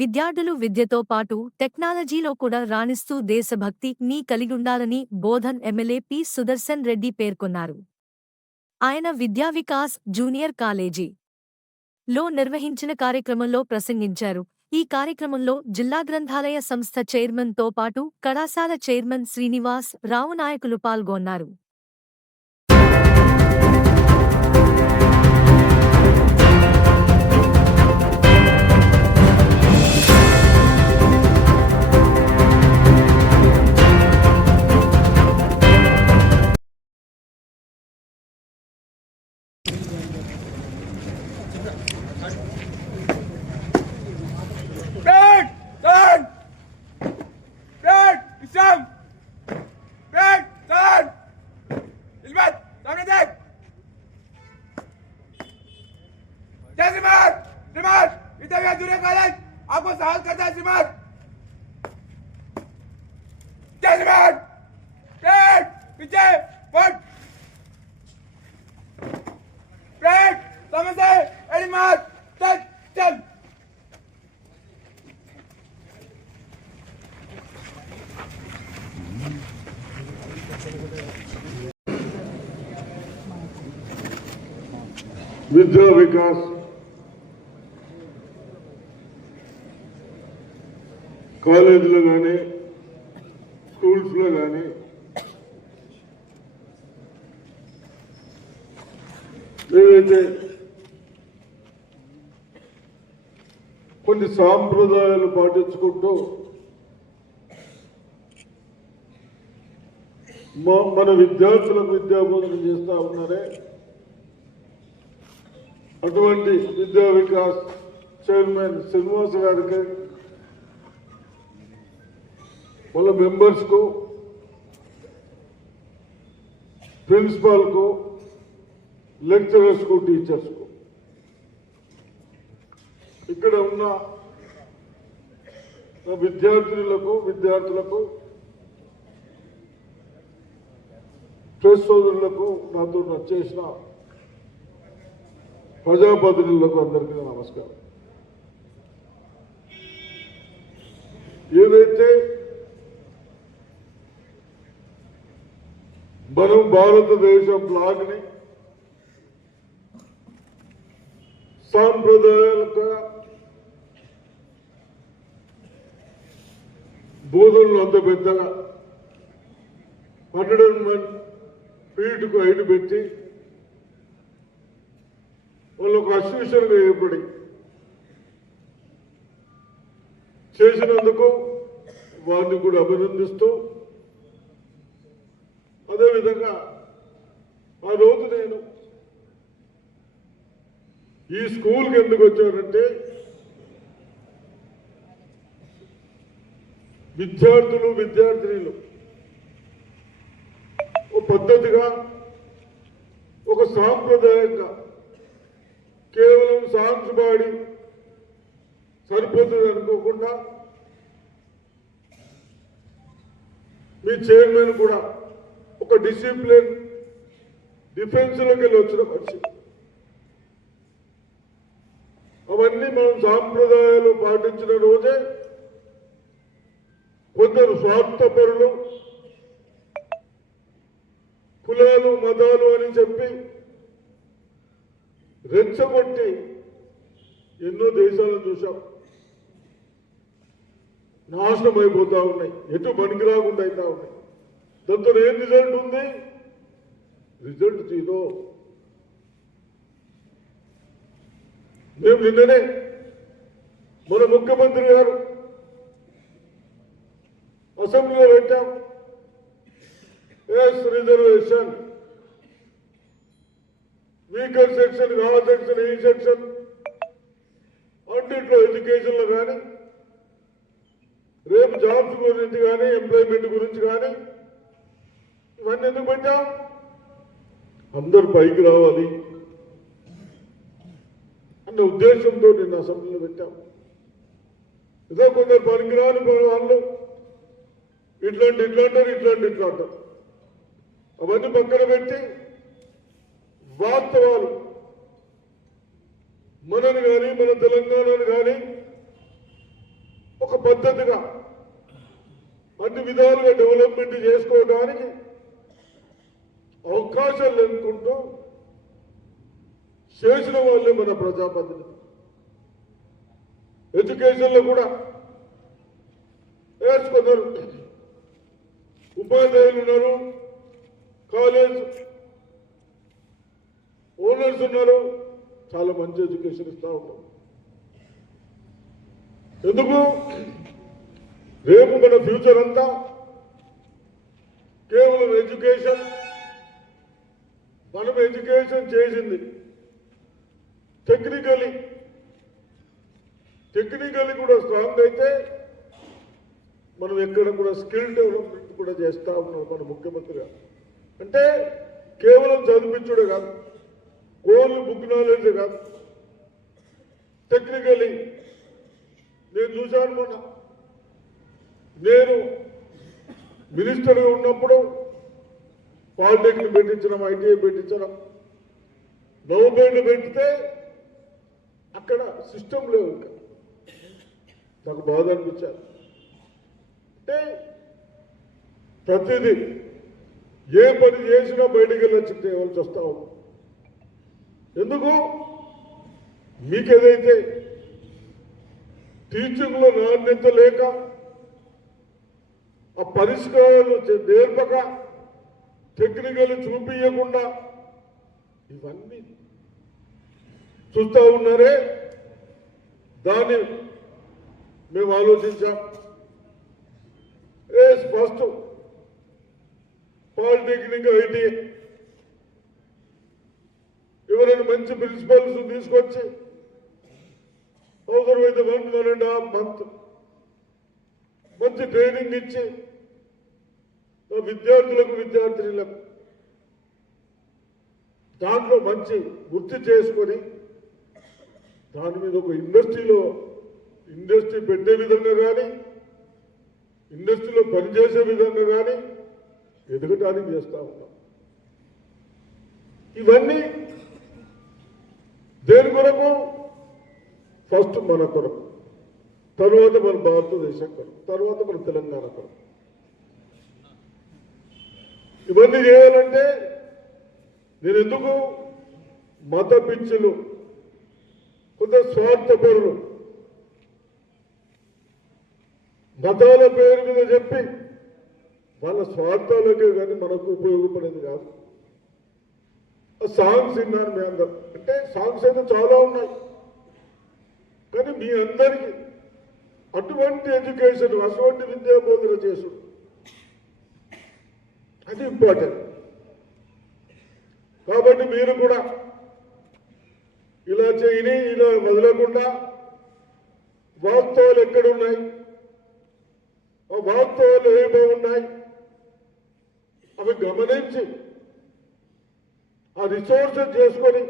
విద్యార్థులు విద్యతో పాటు టెక్నాలజీలో కూడా రాణిస్తూ దేశభక్తి నీ కలిగుండాలని బోధన్ ఎమ్మెల్యే పి. సుదర్శన్ రెడ్డి పేర్కొన్నారు. ఆయన విద్యా వికాస్ జూనియర్ కాలేజీ లో నిర్వహించిన కార్యక్రమంలో ప్రసంగించారు. ఈ కార్యక్రమంలో జిల్లా గ్రంథాలయ సంస్థ చైర్మన్తో పాటు కళాశాల చైర్మన్ శ్రీనివాస్ రావు నాయకులు పాల్గొన్నారు. విద్యా వికాస్. కాలేజీలో కానీ స్కూల్స్లో కానీ ఏదైతే కొన్ని సాంప్రదాయాలు పాటించుకుంటూ మా- మన విద్యార్థులకు విద్యాబోధన చేస్తా ఉన్నారే అటువంటి విద్యా వికాస్ చైర్మన్ శ్రీనివాస గారికి వాళ్ళ మెంబర్స్కు ప్రిన్సిపాల్కు లెక్చరర్స్కు టీచర్స్కు ఇక్కడ ఉన్న విద్యార్థినులకు విద్యార్థులకు ప్రెస్ సోదరులకు నాతో చేసిన ప్రజాప్రతినిధులకు అందరికీ నమస్కారం. ఏదైతే మనం భారతదేశ ఫ్లాగ్ని సాంప్రదాయాలకు బోధనలు అంత పెద్దగా హండ్రెడ్ వన్ ఫీట్కు ఐదు పెట్టి వాళ్ళు ఒక అసోసియేషన్ ఏర్పడి చేసినందుకు వారిని కూడా అభినందిస్తూ అదేవిధంగా ఆ రోజు నేను ఈ స్కూల్కి ఎందుకు వచ్చానంటే విద్యార్థులు విద్యార్థినులు ఒక పద్ధతిగా ఒక సాంప్రదాయంగా కేవలం సాంగ్స్ పాడి సరిపోతుంది అనుకోకుండా మీ చైర్మన్ కూడా ఒక డిసిప్లిన్ డిఫెన్స్లోకి వెళ్ళి వచ్చిన మనిషి. అవన్నీ మనం సాంప్రదాయాలు పాటించిన రోజే కొందరు స్వార్థపరులు కులాలు మతాలు అని చెప్పి రెచ్చగొట్టి ఎన్నో దేశాలను చూసాం నాశనం అయిపోతా ఉన్నాయి. ఎటు పనికి రాకుండా అవుతా ఉన్నాయి. దాంతో ఏం రిజల్ట్ ఉంది? Result zero. మేము నిన్ననే మన ముఖ్యమంత్రి గారు అసెంబ్లీలో పెట్టాం. ఎస్ రిజర్వేషన్ వీకర్ సెక్షన్ ఆ సెక్షన్ ఈ సెక్షన్ అన్నింటిలో ఎడ్యుకేషన్లో కానీ రేపు జాబ్స్ గురించి కానీ ఎంప్లాయ్మెంట్ గురించి కానీ ఇవన్నీ ఎందుకు పెట్టాం? అందరు పైకి రావాలి. అన్న ఉద్దేశంతో నిన్న అసెంబ్లీలో పెట్టాం. ఏదో కొందరు పనికిరాని వాళ్ళు ఇట్లాంటి ఇట్లాంటారు ఇట్లాంటి ఇట్లాంటారు అవన్నీ పక్కన పెట్టి వాస్తవాలు. మనని కానీ మన తెలంగాణను కానీ ఒక పద్ధతిగా అన్ని విధాలుగా డెవలప్మెంట్ చేసుకోవడానికి అవకాశాలు ఎన్నుకుంటూ చేసిన వాళ్ళే మన ప్రజాప్రతినిధి ఎడ్యుకేషన్లో కూడా నేర్చుకున్నారు ఉపాధ్యాయులు ఉన్నారు కాలేజ్ ఓనర్స్ ఉన్నారు. చాలా మంచి ఎడ్యుకేషన్ ఇస్తూ ఉంటాం ఎందుకు? రేపు మన ఫ్యూచర్ అంతా కేవలం ఎడ్యుకేషన్ మనం ఎడ్యుకేషన్ చేసింది టెక్నికలీ టెక్నికలీ కూడా స్ట్రాంగ్ అయితే మనం ఎక్కడ కూడా స్కిల్ డెవలప్మెంట్ కూడా చేస్తా ఉన్నాం మన ముఖ్యమంత్రిగా అంటే కేవలం చదివించుడే కాదు ఓన్లీ బుక్ నాలెడ్జ్ కాదు టెక్నికలీ నేను చూశాను మొన్న. నేను మినిస్టర్గా ఉన్నప్పుడు పాలిటెక్నిక్ పెట్టించడం ఐటీఐ పెట్టించడం. నవంబర్లు పెడితే అక్కడ సిస్టమ్ లేవు ఇంకా. నాకు బాధ అనిపించారు అంటే ప్రతిదీ ఏ పని చేసినా బయటికి వెళ్ళొచ్చి తేవాల్సి వస్తా ఎందుకు? మీకేదైతే టీచింగ్లో నాణ్యత లేక ఆ పరిష్కారాలు నేర్పక టెక్నికల్ చూపించకుండా ఇవన్నీ చూస్తా ఉన్నారే? దాన్ని మేము ఆలోచించాం. ఏ ఫస్ట్ పాలిటెక్నిక్ ఐటీ ఎవరైనా మంచి ప్రిన్సిపల్స్ తీసుకొచ్చి అవసరమైతే one one and half month మంచి ట్రైనింగ్ ఇచ్చి విద్యార్థులకు విద్యార్థినులకు దాంట్లో మంచి గుర్తు చేసుకొని దాని మీద ఒక ఇండస్ట్రీలో ఇండస్ట్రీ పెట్టే విధంగా కానీ ఇండస్ట్రీలో పనిచేసే విధంగా కానీ ఎదగటానికి చేస్తూ ఉన్నాం. ఇవన్నీ దేని కొరకు? ఫస్ట్ మన కొరకు. తర్వాత మన భారతదేశం కొరకు. తర్వాత మన తెలంగాణ కొరకు. ఇవన్నీ చేయాలంటే నేను ఎందుకు మత పిచ్చులు కొంత స్వార్థపరులు మతాల పేరు మీద చెప్పి వాళ్ళ స్వార్థాలకే కానీ మనకు ఉపయోగపడేది కాదు. సాంగ్స్ విన్నాను మీ అందరూ. అంటే సాంగ్స్ అయితే చాలా ఉన్నాయి. కానీ మీ అందరికీ అటువంటి ఎడ్యుకేషన్ అటువంటి విద్యా బోధన చేసుడు. అది ఇంపార్టెంట్. కాబట్టి మీరు కూడా ఇలా చేయని ఇలా వదలకుండా వాస్తవాలు ఎక్కడున్నాయి? ఆ వాస్తవాలు ఏమో ఉన్నాయి అవి గమనించి ఆ రిసోర్సెస్ చేసుకొని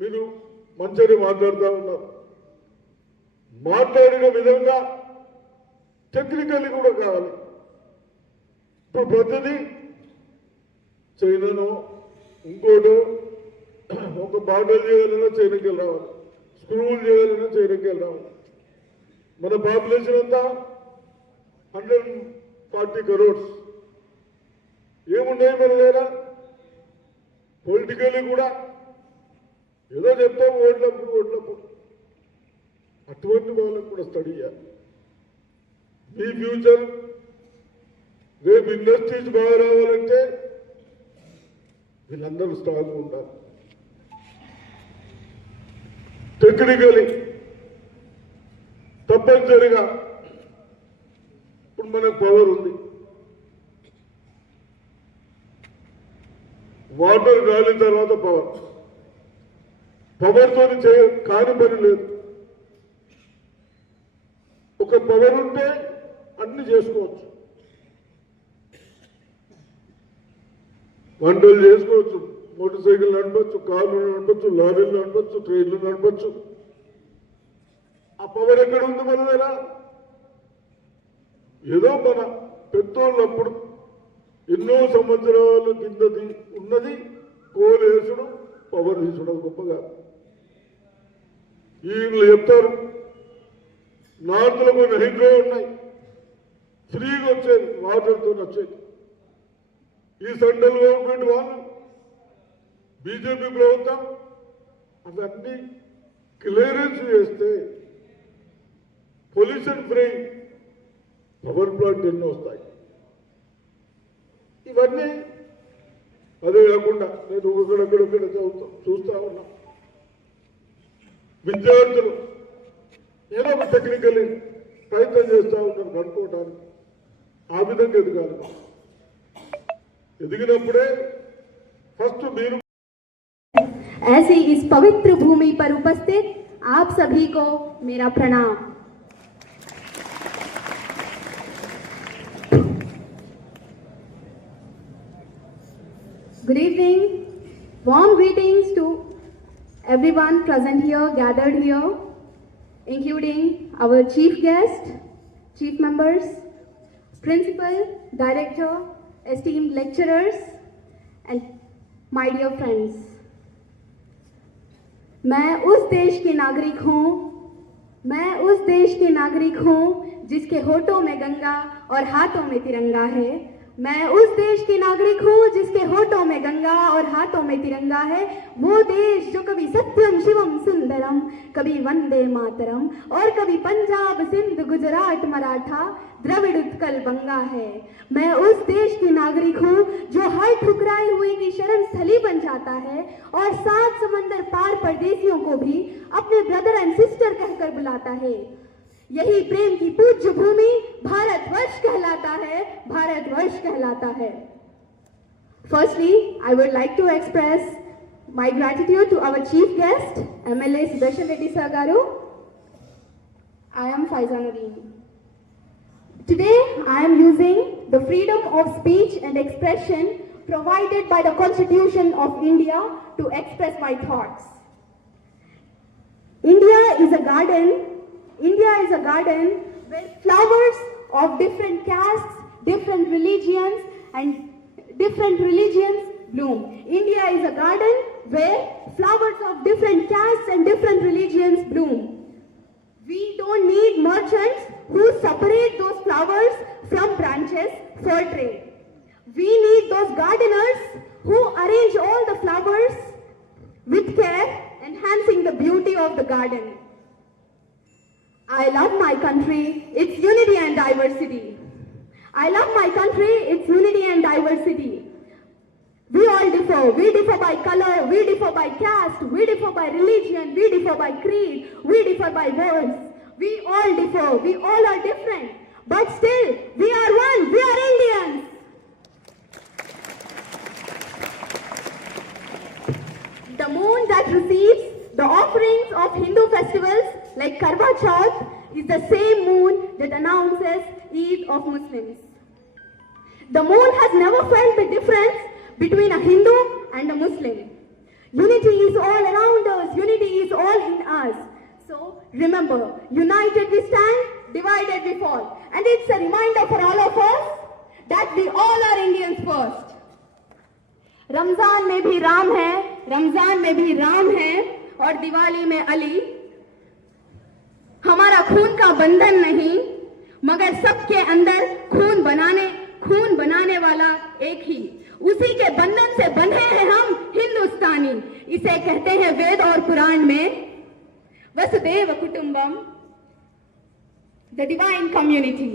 మీరు మంచిగా మాట్లాడుతూ ఉన్నారు మాట్లాడిన విధంగా టెక్నికల్లీ కూడా కావాలి. ఇప్పుడు ప్రతిదీ చైనాను ఇంకోటి ఒక బాటలు చేయాలన్నా చైనాకి వెళ్ళాలి స్క్రూలు చేయాలన్నా చైనాకి వెళ్ళి మన పాపులేషన్ అంతా హండ్రెడ్ ఫార్టీ కరోడ్స్ ఏమున్నాయి మన దగ్గర? పొలిటికల్లీ కూడా ఏదో చెప్తాం ఓట్లప్పుడు ఓట్లప్పుడు. అటువంటి వాళ్ళకు కూడా స్టడీ చేయాలి. మీ ఫ్యూచర్ రేపు ఇండస్ట్రీస్ బాగా రావాలంటే వీళ్ళందరూ స్ట్రాంగ్ ఉండాలి. టెక్నికలీ తప్పనిసరిగా ఇప్పుడు మనకు పవర్ ఉంది. వాటర్ గాలి తర్వాత పవర్ పవర్తో చేయ కాని పని లేదు. ఒక పవర్ ఉంటే అన్ని చేసుకోవచ్చు. వంటలు చేసుకోవచ్చు మోటార్ సైకిల్ నడపచ్చు కార్లు నడపచ్చు లారీలు నడపచ్చు ట్రైన్లు నడపచ్చు. ఆ పవర్ ఎక్కడ ఉంది మన దగ్గర? ఏదో మన పెద్దోళ్ళు అప్పుడు ఎన్నో సంవత్సరాల కిందది ఉన్నది కోలేసుడు పవర్ తీసుడు గొప్పగా. వీళ్ళు చెప్తారు. నార్త్లో కొన్ని హైడ్రో ఉన్నాయి. ఫ్రీగా వచ్చేది వాటర్తో వచ్చేది. ఈ సెంట్రల్ గవర్నమెంట్ వాళ్ళు బీజేపీ ప్రభుత్వం అవన్నీ క్లియరెన్స్ చేస్తే పొల్యూషన్ ఫ్రీ పవర్ ప్లాంట్ ఎన్నో వస్తాయి. ఇవన్నీ అదే కాకుండా నేను ఒకడక్కడక్కడ చదువుతా చూస్తా ఉన్నాం. విద్యార్థులు ఏదో ఒక టెక్నికల్ ప్రయత్నం చేస్తూ ఉంటారు కనుక్కోవడానికి ఆ విధంగా ఎదగాలి ఎదిగినప్పుడే ఫస్ట్ మీరు ऐसी इस पवित्र भूमि पर उपस्थित आप सभी को मेरा प्रणाम Good evening. Warm greetings to everyone present here, gathered here, including our chief guest, chief members, principal, director, esteemed lecturers, and my dear friends. मैं उस देश की नागरिक हूँ मैं उस देश की नागरिक हूँ जिसके होठों में गंगा और हाथों में तिरंगा है मैं उस देश की नागरिक हूँ जिसके होठों में गंगा और हाथों में तिरंगा है। वो देश जो कभी सत्यम, शिवम, सुंदरम, कभी वंदे मातरम और कभी पंजाब, सिंध, गुजरात, मराठा, द्रविड़ उत्कल बंगा है। मैं उस देश की नागरिक हूँ जो हर ठुकराई हुई की शरण स्थली बन जाता है और सात समंदर पार परदेशियों को भी अपने ब्रदर एंड सिस्टर कहकर बुलाता है। यही प्रेम की पूज्य भूमि भारतवर्ष कहलाता है भारतवर्ष कहलाता है Firstly, I would like to express my gratitude to our chief guest, MLA Sudarshan Reddy Sagaru. I am Faizanuddin. Today, I am using the freedom of speech and expression provided by the Constitution of India to express my thoughts. India is a garden. India is a garden where flowers of different castes, different religions, and different religions bloom. India is a garden where flowers of different castes and different religions bloom. We don't need merchants who separate those flowers from branches for trade. We need those gardeners who arrange all the flowers with care, enhancing the beauty of the garden. I love my country, its unity and diversity. I love my country, its unity and diversity. We all differ. We differ by color, we differ by caste, we differ by religion, we differ by creed, we differ by words. We all differ. We all are different. But still, we are one. We are Indians. The moon that receives the offerings of Hindu festivals like Karwa Chauth is the same moon that announces Eid of Muslims. The moon has never felt the difference between a Hindu and a Muslim. Unity is all around us, unity is all in us. So remember, united we stand, divided we fall. And it's a reminder for all of us that we all are Indians first. Ramzan में भी राम है रमजान में भी राम है और दिवाली में अली हमारा खून का बंधन नहीं मगर सबके अंदर खून बनाने खून बनाने वाला एक ही उसी के बंधन से बंधे हैं हम हिंदुस्तानी इसे कहते हैं वेद और पुराण में वसुदेव कुटुंबम द डिवाइन कम्युनिटी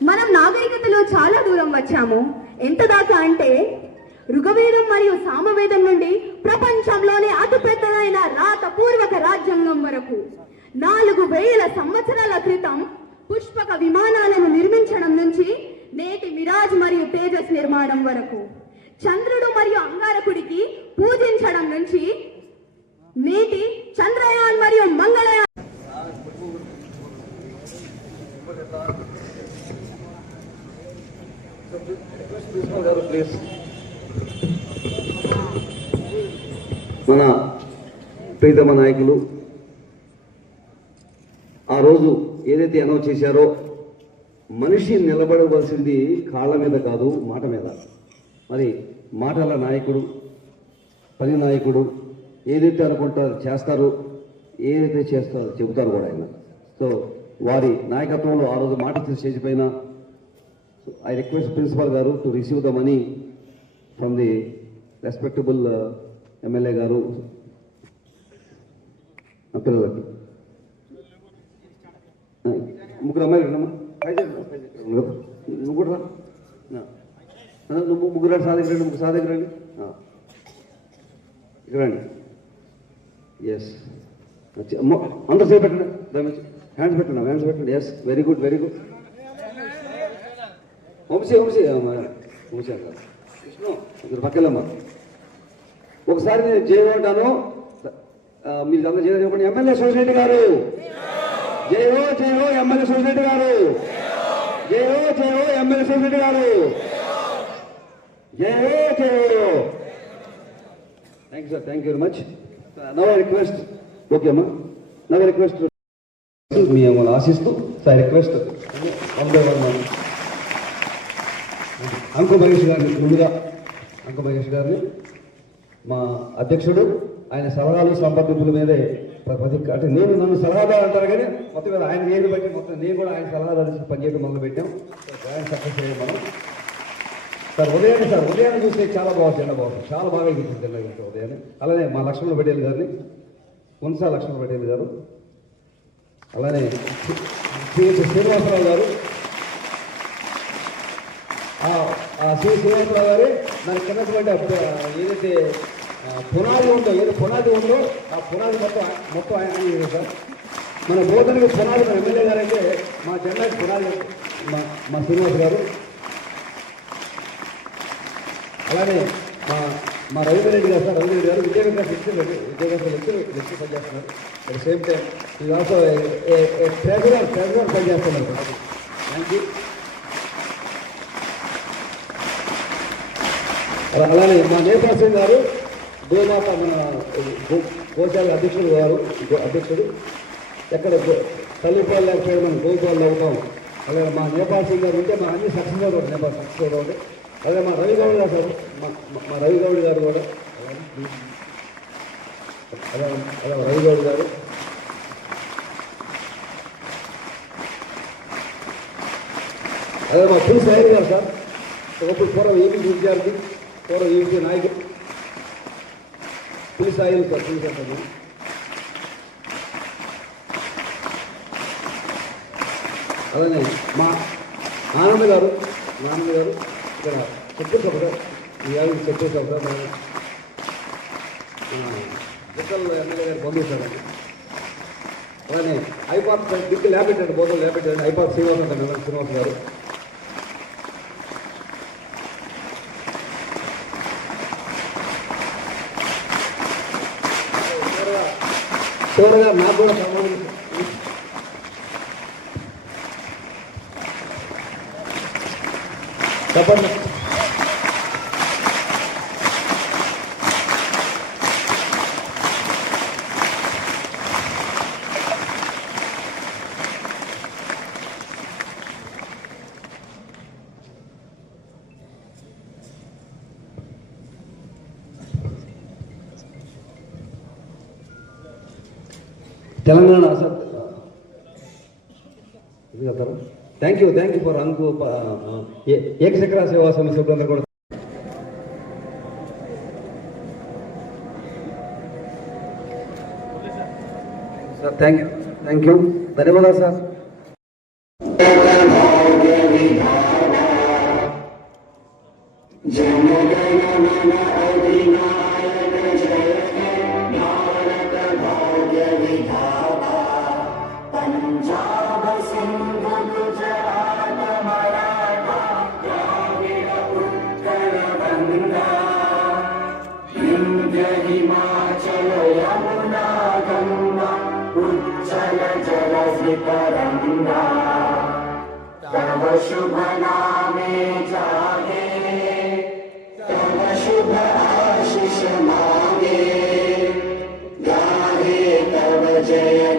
మనం నాగరికతలో చాలా దూరం వచ్చాము ఎంత దాకా అంటే ఋగవేదం మరియు సామవేదం నుండి ప్రపంచంలోనే అతిపెద్దదైన రాతపూర్వక రాజ్యాంగం వరకు నాలుగు వేల సంవత్సరాల క్రితం పుష్పక విమానాలను నిర్మించడం నుంచి నేటి మిరాజ్ మరియు తేజస్ నిర్మాణం వరకు చంద్రుడు మరియు అంగారకుడికి పూజించడం నుంచి నేటి చంద్రయాన్ మరియు మంగళయాన్ ప్లీజ్ మన ప్రీతమ నాయకులు. ఆ రోజు ఏదైతే అనౌన్స్ చేశారో మనిషి నిలబడవలసింది కాళ్ళ మీద కాదు మాట మీద. మరి మాటల నాయకుడు పని నాయకుడు ఏదైతే అనుకుంటారు చేస్తారు ఏదైతే చేస్తారో చెబుతారు కూడా ఆయన. సో వారి నాయకత్వంలో ఆ రోజు మాట స్టేజ్ పైన ఐ రిక్వెస్ట్ ప్రిన్సిపాల్ గారు to receive the money from the respectable MLA గారు నా పిల్లలకి. ముగ్గురు అమ్మాయిలు నువ్వు కూడా రా. నువ్వు ముగ్గురు సా దగ్గర రండి ముగ్గురు దగ్గర రండి. ఇక్కడ రండి. ఎస్ అందరు సేపు పెట్టండి. దయచేసి హ్యాండ్స్ పెట్టండి హ్యాండ్స్ పెట్టండి. Yes very good very good Vamshi Vamshi అమ్మ, వంశీ అక్క. విష్ణు మీరు పక్కలమ్మా ఒకసారి నేను జై ఆ, మీరు అందరూ చెప్పండి. ఎమ్మెల్యే సొసైటీ గారు. జై హో జై హో ఎమ్మెల్యే సొసైటీ గారు జై హో జై హో ఎమ్మెల్యే సొసైటీ గారు జై హో జై thank you sir thank you very much నవ రిక్వెస్ట్ ఓకే అమ్మా రిక్వెస్ట్ మీ అమ్మని ఆశిస్తూ సార్ రిక్వెస్ట్ అంకు మహేష్ గారిని ముందుగా అంకు మహేష్ గారిని మా అధ్యక్షుడు ఆయన సలహాలు సంప్రదింపుల మీదే ప్రతి అంటే నేను నన్ను సలహాదారు అంటారు కానీ మొత్తం మీద ఆయన ఏది బట్టి మొత్తం నేను కూడా ఆయన సలహాదారు పనిచేయడం మొదలు పెట్టాం ఆయన సక్సెస్ అయ్యాం మనం. సార్ ఉదయాన్ని సార్ ఉదయాన్నే చూస్తే చాలా బాగుంది ఎండ బాగుంది చాలా బాగా చూసింది ఎండ ఎగురుతుంది ఉదయాన్నే. అలానే మా లక్ష్మణ పటేల్ గారిని కొనసా లక్ష్మణ పటేల్ గారు అలానే సిహెచ్ శ్రీనివాసరావు గారు. ఆ- శ్రీ శ్రీనివాసరావు గారు నాకు చిన్నటువంటి ఏదైతే పునాది ఉందో ఏదో పునాది ఉందో ఆ పునాది మొత్తం మొత్తం ఆయన ఆయన సార్. మన బోధనకి పునాది మన ఎమ్మెల్యే గారు అయితే మా జెండాకి పునాది మా మా శ్రీనివాస్ గారు. అలానే మా మా రవిరెడ్డి గారు సార్ రవిరెడ్డి గారు Vijaya lecture Vijaya lecture lecture పనిచేస్తున్నారు అట్ సేమ్ టైం ఈ ఆల్సో ట్రెజరర్ ట్రెజరర్ పనిచేస్తున్నారు థ్యాంక్ యూ అలానే మా నేపాల్ సింగ్ గారు గోమాత మన గో- గోశాల అధ్యక్షుడు గారు అధ్యక్షుడు. ఎక్కడ తల్లిపల్లి చేయడం లేకపోతే మనం అవుతాం అలాగే మా నేపాల్ సింగ్ గారు ఉంటే మా అన్ని సక్సెస్ అవుతుంది నేపాల్ సక్సెస్ అవుతుంది అలాగే మా రవి గౌడ్ గారు సార్ మా మా- రవి గౌడ్ గారు కూడా. అలా అలా రవి గౌడ్ గారు. అదే మా పులి సాయి గారు సార్. ఒకప్పుడు పూర్వం ఏపీ విద్యార్థి పూర్వం ఏపీ నాయకుడు. పులి సాయి సార్ పులి సాయి అలానే మా ఆనంద గారు నాన్న గారు ఇక్కడ చెప్పు సార్ ఈ యాభై చెప్పు మన జిక్కల్ ఎమ్మెల్యే గారు పంపించారండి అలానే ఐపాక్ దిక్కు ల్యాబ్ పెట్టాడు బోధన ల్యాబ్ పెట్టాడు ఐపాక్ శ్రీనివాస్ అంటారు శ్రీనివాస్ గారు. చివరగా నాకు కూడా సంబంధం చెప్పండి తెలంగాణ సార్ ఇది చెప్తారా thank you thank you for అంకు ప- ఆ, ఏ- ఏకచక్ర సేవా సమితి సభ్యులందరూ కూడా sir thank you thank you ధన్యవాదాలు సార్ करंगा शुभ नामे जागे। शुभ आशीष मांगे। गाहे तव जय